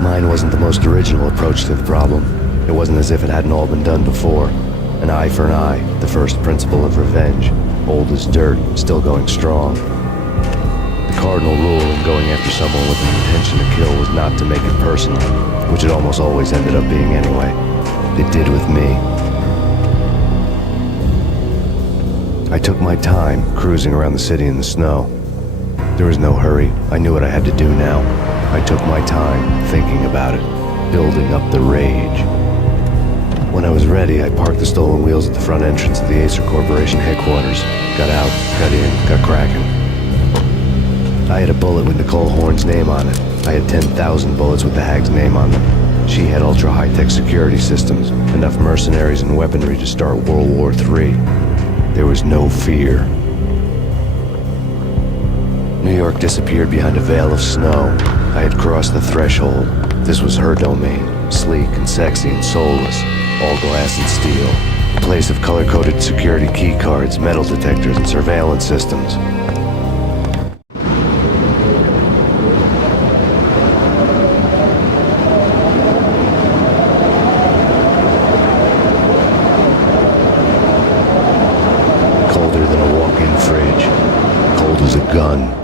Mine wasn't the most original approach to the problem. It wasn't as if it hadn't all been done before. An eye for an eye, the first principle of revenge. Old as dirt, still going strong. The cardinal rule in going after someone with an intention to kill was not to make it personal, which it almost always ended up being anyway. It did with me. I took my time, cruising around the city in the snow. There was no hurry. I knew what I had to do now. I took my time, thinking about it, building up the rage. When I was ready, I parked the stolen wheels at the front entrance of the Acer Corporation headquarters. Got out, got in, got cracking. I had a bullet with Nicole Horn's name on it. I had 10,000 bullets with the hag's name on them. She had ultra-high-tech security systems, enough mercenaries and weaponry to start World War III. There was no fear. New York disappeared behind a veil of snow. I had crossed the threshold. This was her domain, sleek and sexy and soulless, all glass and steel. A place of color-coded security keycards, metal detectors, and surveillance systems. Colder than a walk-in fridge. Cold as a gun.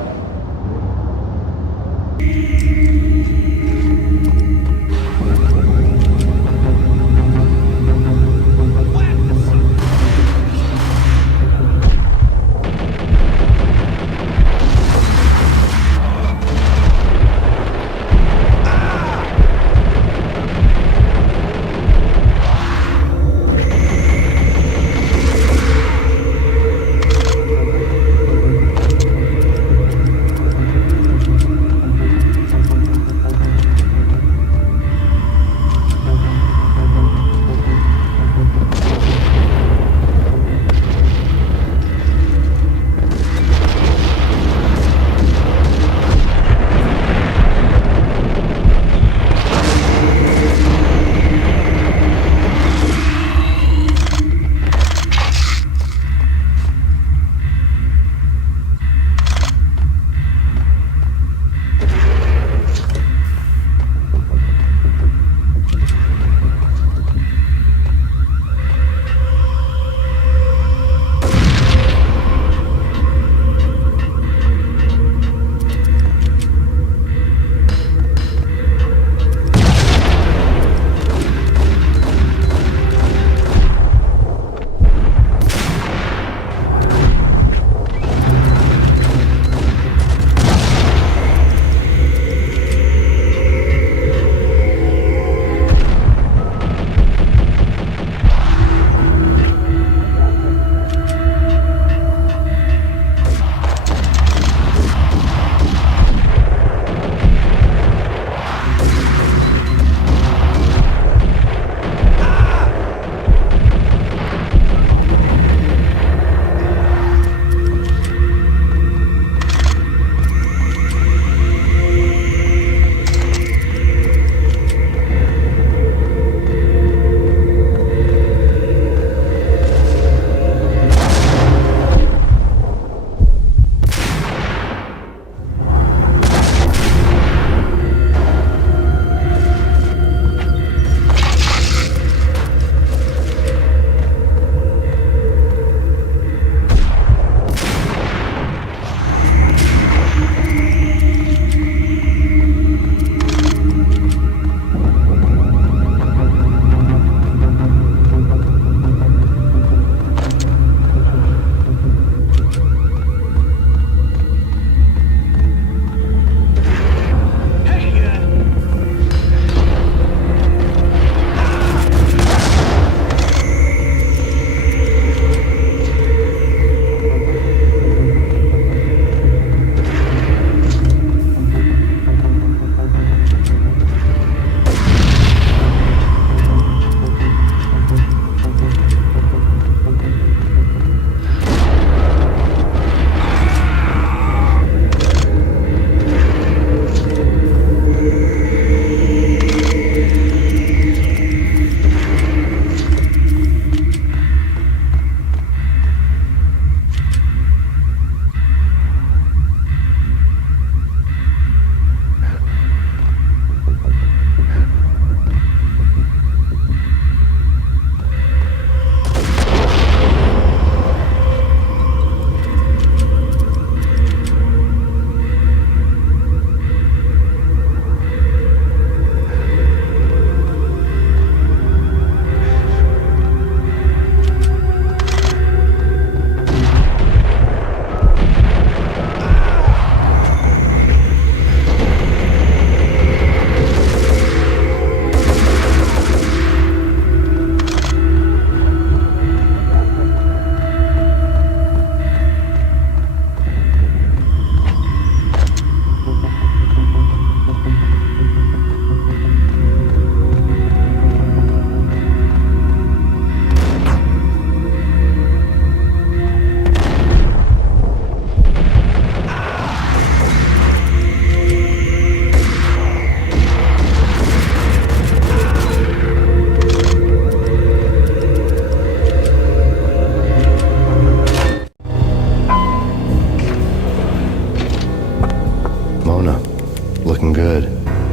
good.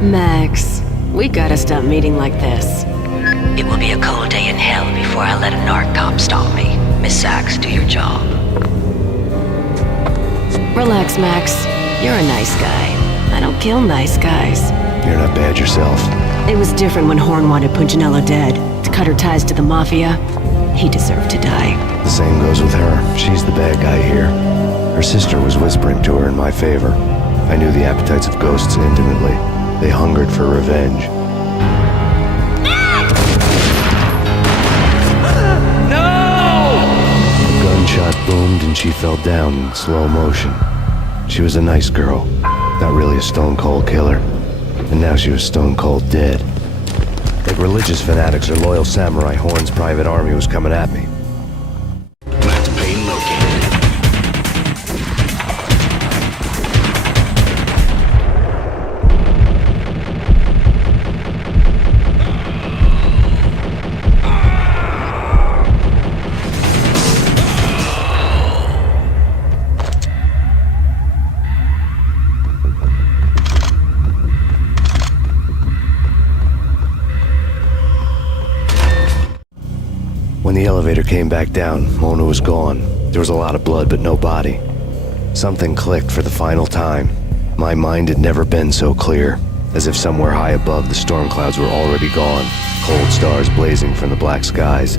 Max, we gotta stop meeting like this. It will be a cold day in hell before I let a narc cop stop me. Miss Sachs, do your job. Relax, Max. You're a nice guy. I don't kill nice guys. You're not bad yourself. It was different when Horn wanted Punchinello dead. To cut her ties to the Mafia, he deserved to die. The same goes with her. She's the bad guy here. Her sister was whispering to her in my favor. I knew the appetites of ghosts intimately. They hungered for revenge. A gunshot boomed and she fell down in slow motion. She was a nice girl, not really a stone-cold killer. And now she was stone-cold dead. Like religious fanatics or loyal samurai, Horn's private army was coming at me. That's Payne located. When the elevator came back down, Mona was gone. There was a lot of blood, but no body. Something clicked for the final time. My mind had never been so clear, as if somewhere high above the storm clouds were already gone, cold stars blazing from the black skies.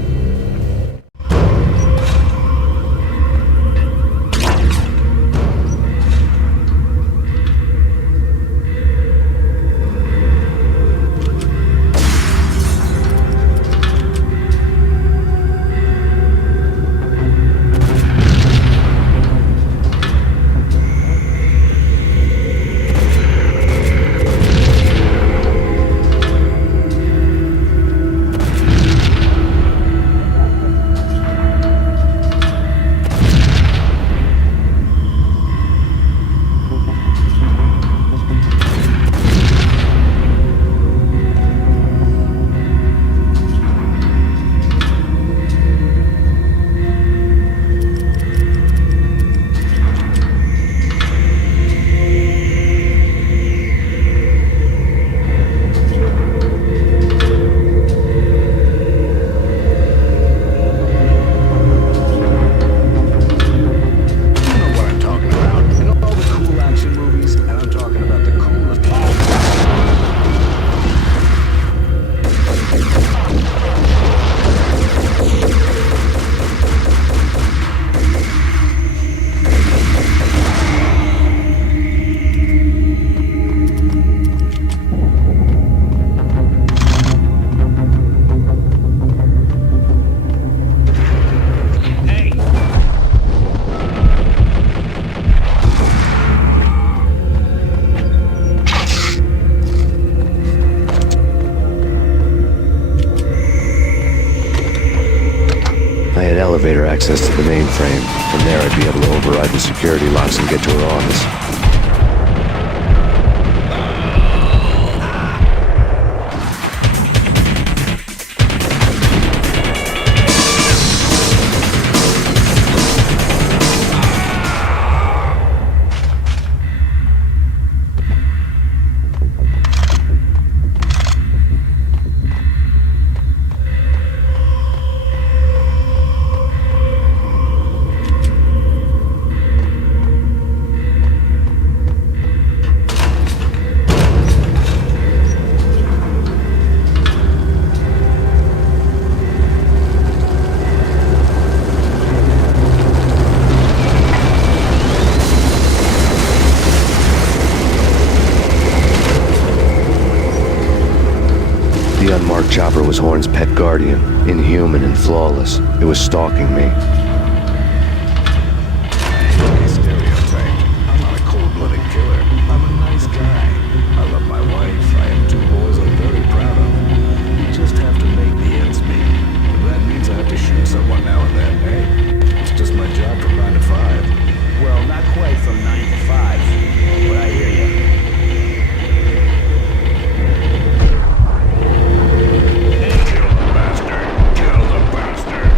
I had elevator access to the mainframe. From there, I'd be able to override the security locks and get to her office. The unmarked chopper was Horn's pet guardian, inhuman and flawless. It was stalking me. Stereotyped. I'm not a cold-blooded killer. I'm a nice guy. I love my wife. I have 2 boys I'm very proud of. You just have to make the ends meet. That means I have to shoot someone now and then, eh? It's just my job from 9 to 5. Well, not quite from 9 to 5, but I hear you. Kill the bastard! Kill the bastard!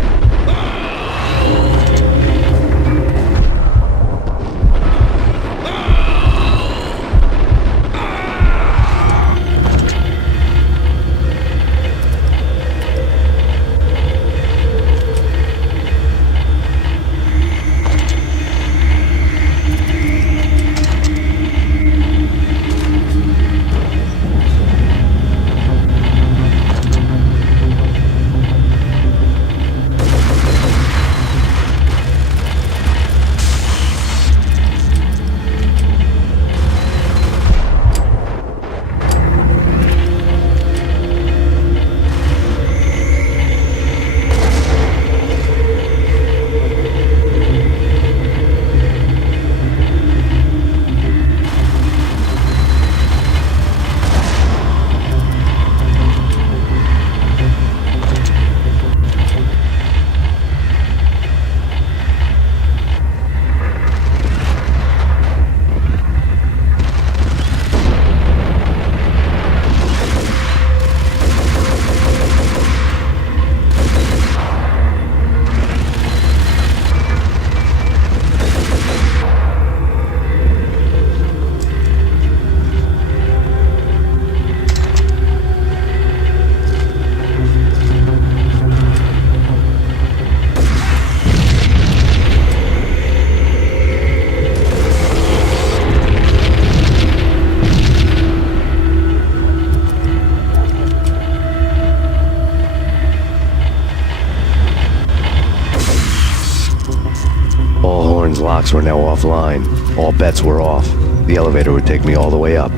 were now offline. All bets were off. The elevator would take me all the way up.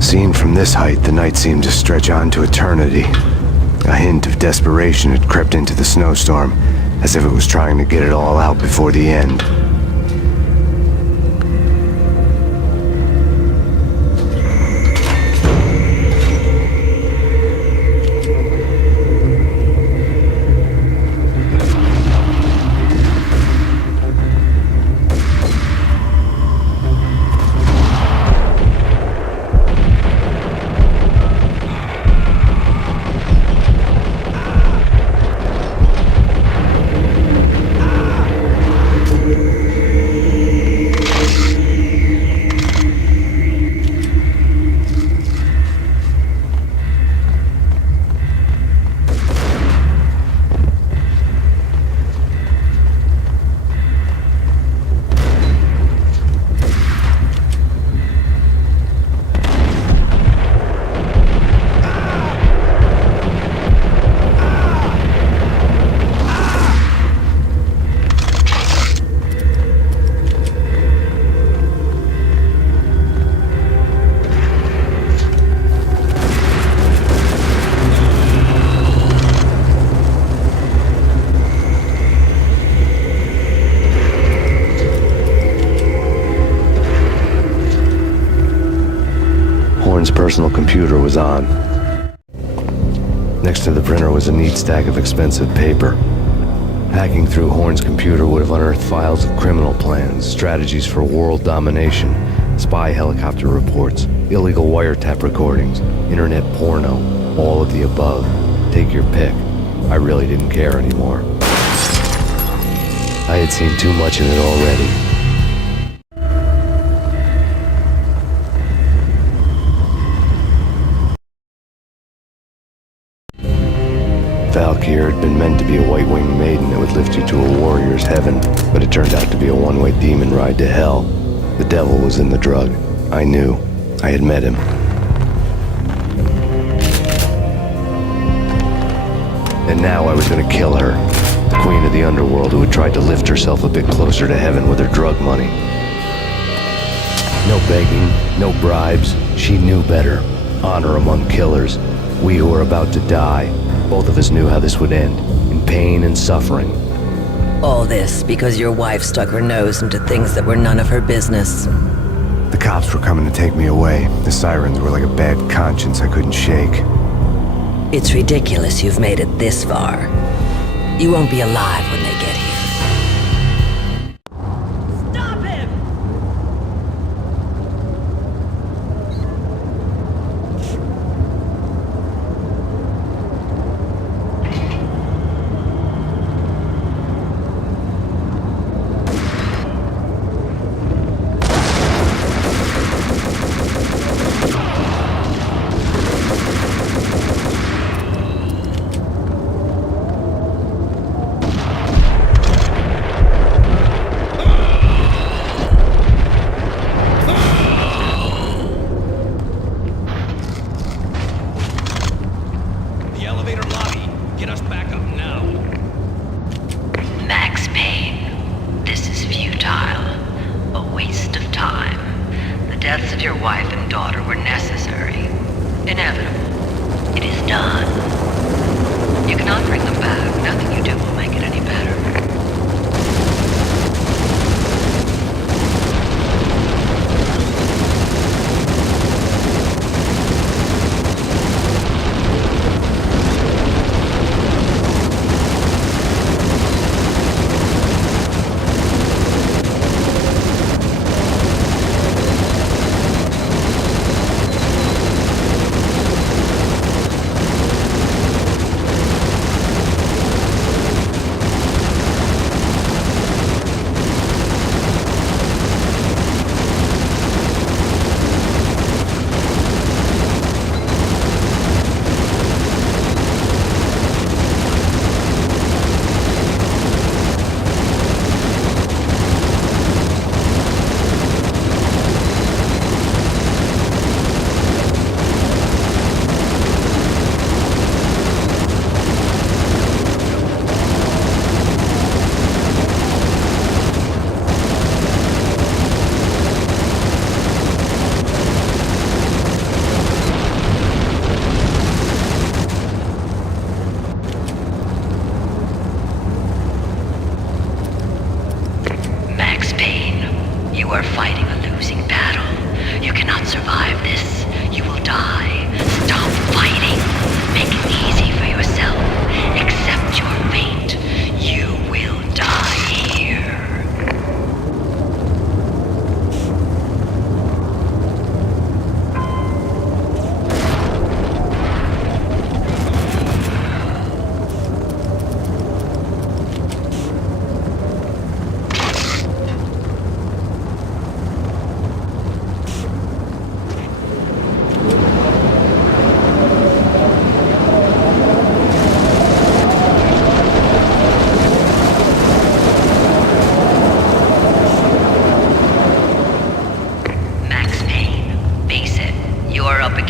Seen from this height, the night seemed to stretch on to eternity. A hint of desperation had crept into the snowstorm, as if it was trying to get it all out before the end. Horn's personal computer was on. Next to the printer was a neat stack of expensive paper. Hacking through Horn's computer would have unearthed files of criminal plans, strategies for world domination, spy helicopter reports, illegal wiretap recordings, internet porno, all of the above. Take your pick. I really didn't care anymore. I had seen too much of it already. Valkyr had been meant to be a white-winged maiden that would lift you to a warrior's heaven, but it turned out to be a one-way demon ride to hell. The devil was in the drug. I knew. I had met him. And now I was gonna kill her. The queen of the underworld who had tried to lift herself a bit closer to heaven with her drug money. No begging, no bribes. She knew better. Honor among killers. We who were about to die. Both of us knew how this would end, in pain and suffering. All this because your wife stuck her nose into things that were none of her business. The cops were coming to take me away. The sirens were like a bad conscience I couldn't shake. It's ridiculous you've made it this far. You won't be alive when they get here. Stop him! The elevator lobby. Get us back up now. Max Payne, this is futile. A waste of time. The deaths of your wife and daughter were necessary. Inevitable. It is done. You cannot bring them back. Nothing you do will make it any better.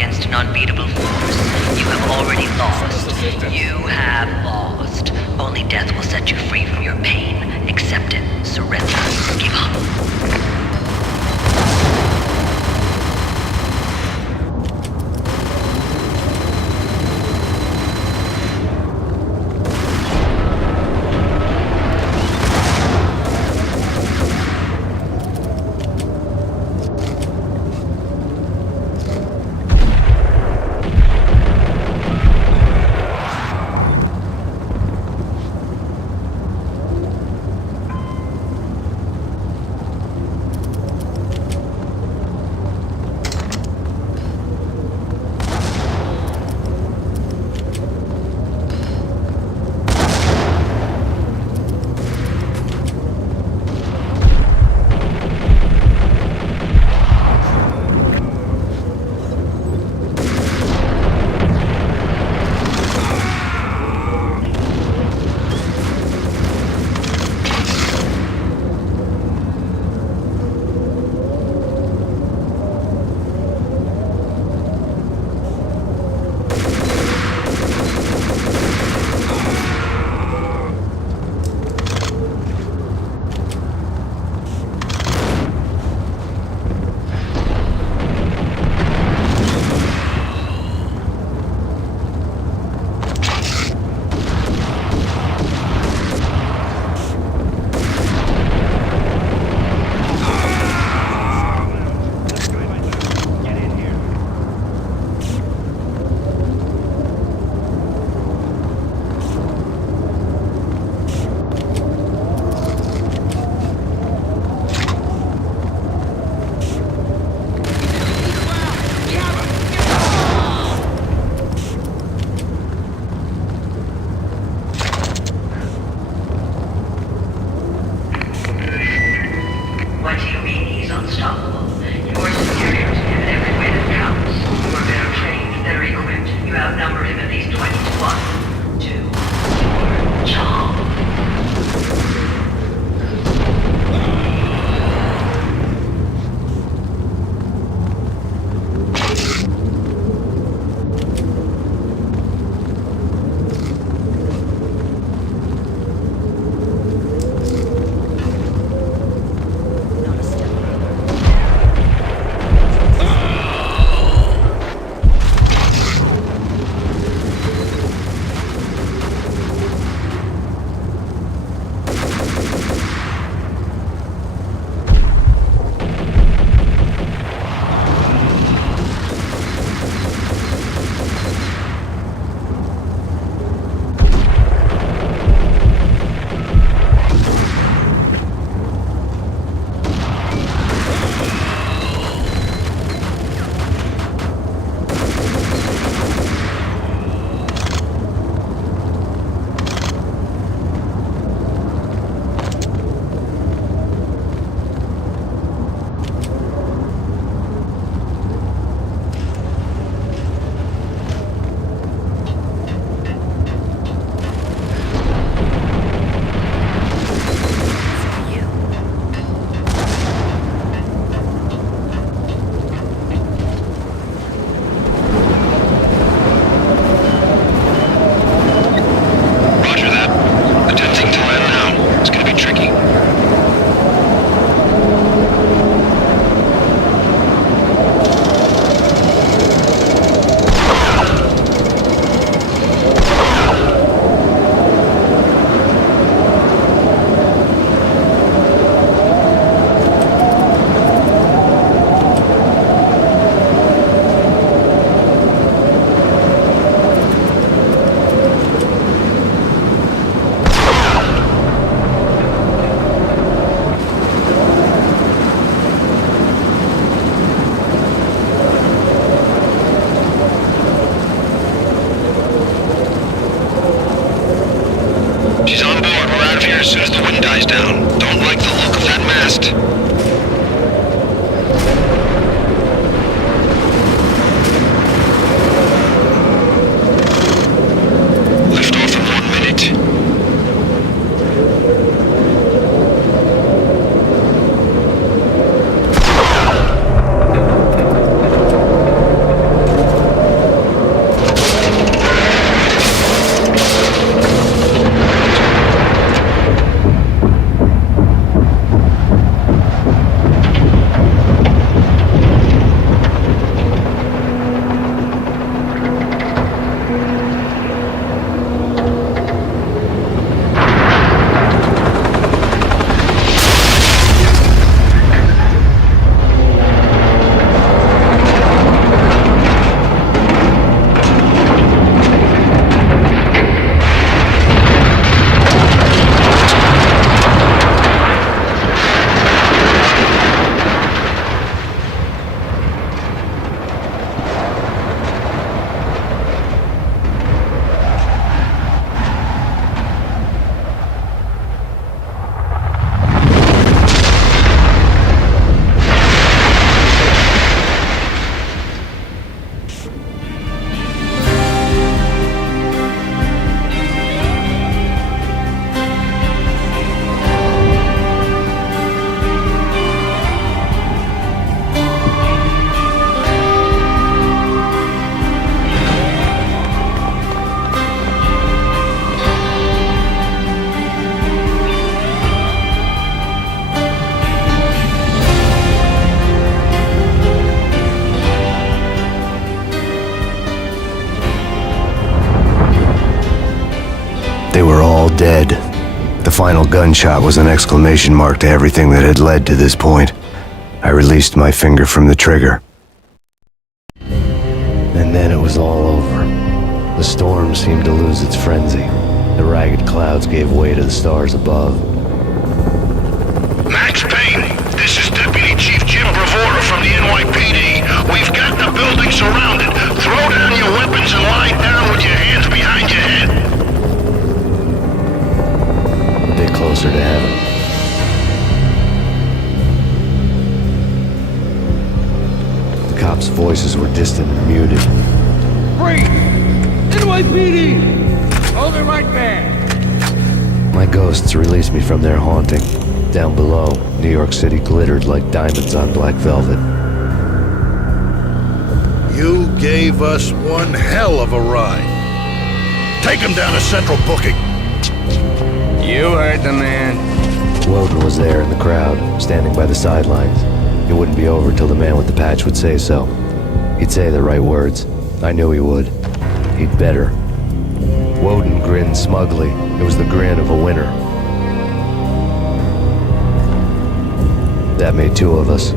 against an unbeatable force. You have already lost. You have lost. Only death will set you free from your pain. Accept it. Surrender. Give up. as soon as the wind dies down. Don't like the look of that mast. Lift off in 1 minute. dead. The final gunshot was an exclamation mark to everything that had led to this point. I released my finger from the trigger. And then it was all over. The storm seemed to lose its frenzy. The ragged clouds gave way to the stars above. Max Payne, this is Deputy Chief Jim Bravura from the NYPD. We've got the building surrounded. Throw down your weapons and lie down with your hands behind your head. A bit closer to heaven. The cops' voices were distant and muted. Freeze! NYPD! Hold it right there! My ghosts released me from their haunting. Down below, New York City glittered like diamonds on black velvet. You gave us one hell of a ride. Take him down to Central Booking. You heard the man. Woden was there in the crowd, standing by the sidelines. It wouldn't be over till the man with the patch would say so. He'd say the right words. I knew he would. He'd better. Woden grinned smugly. It was the grin of a winner. That made two of us.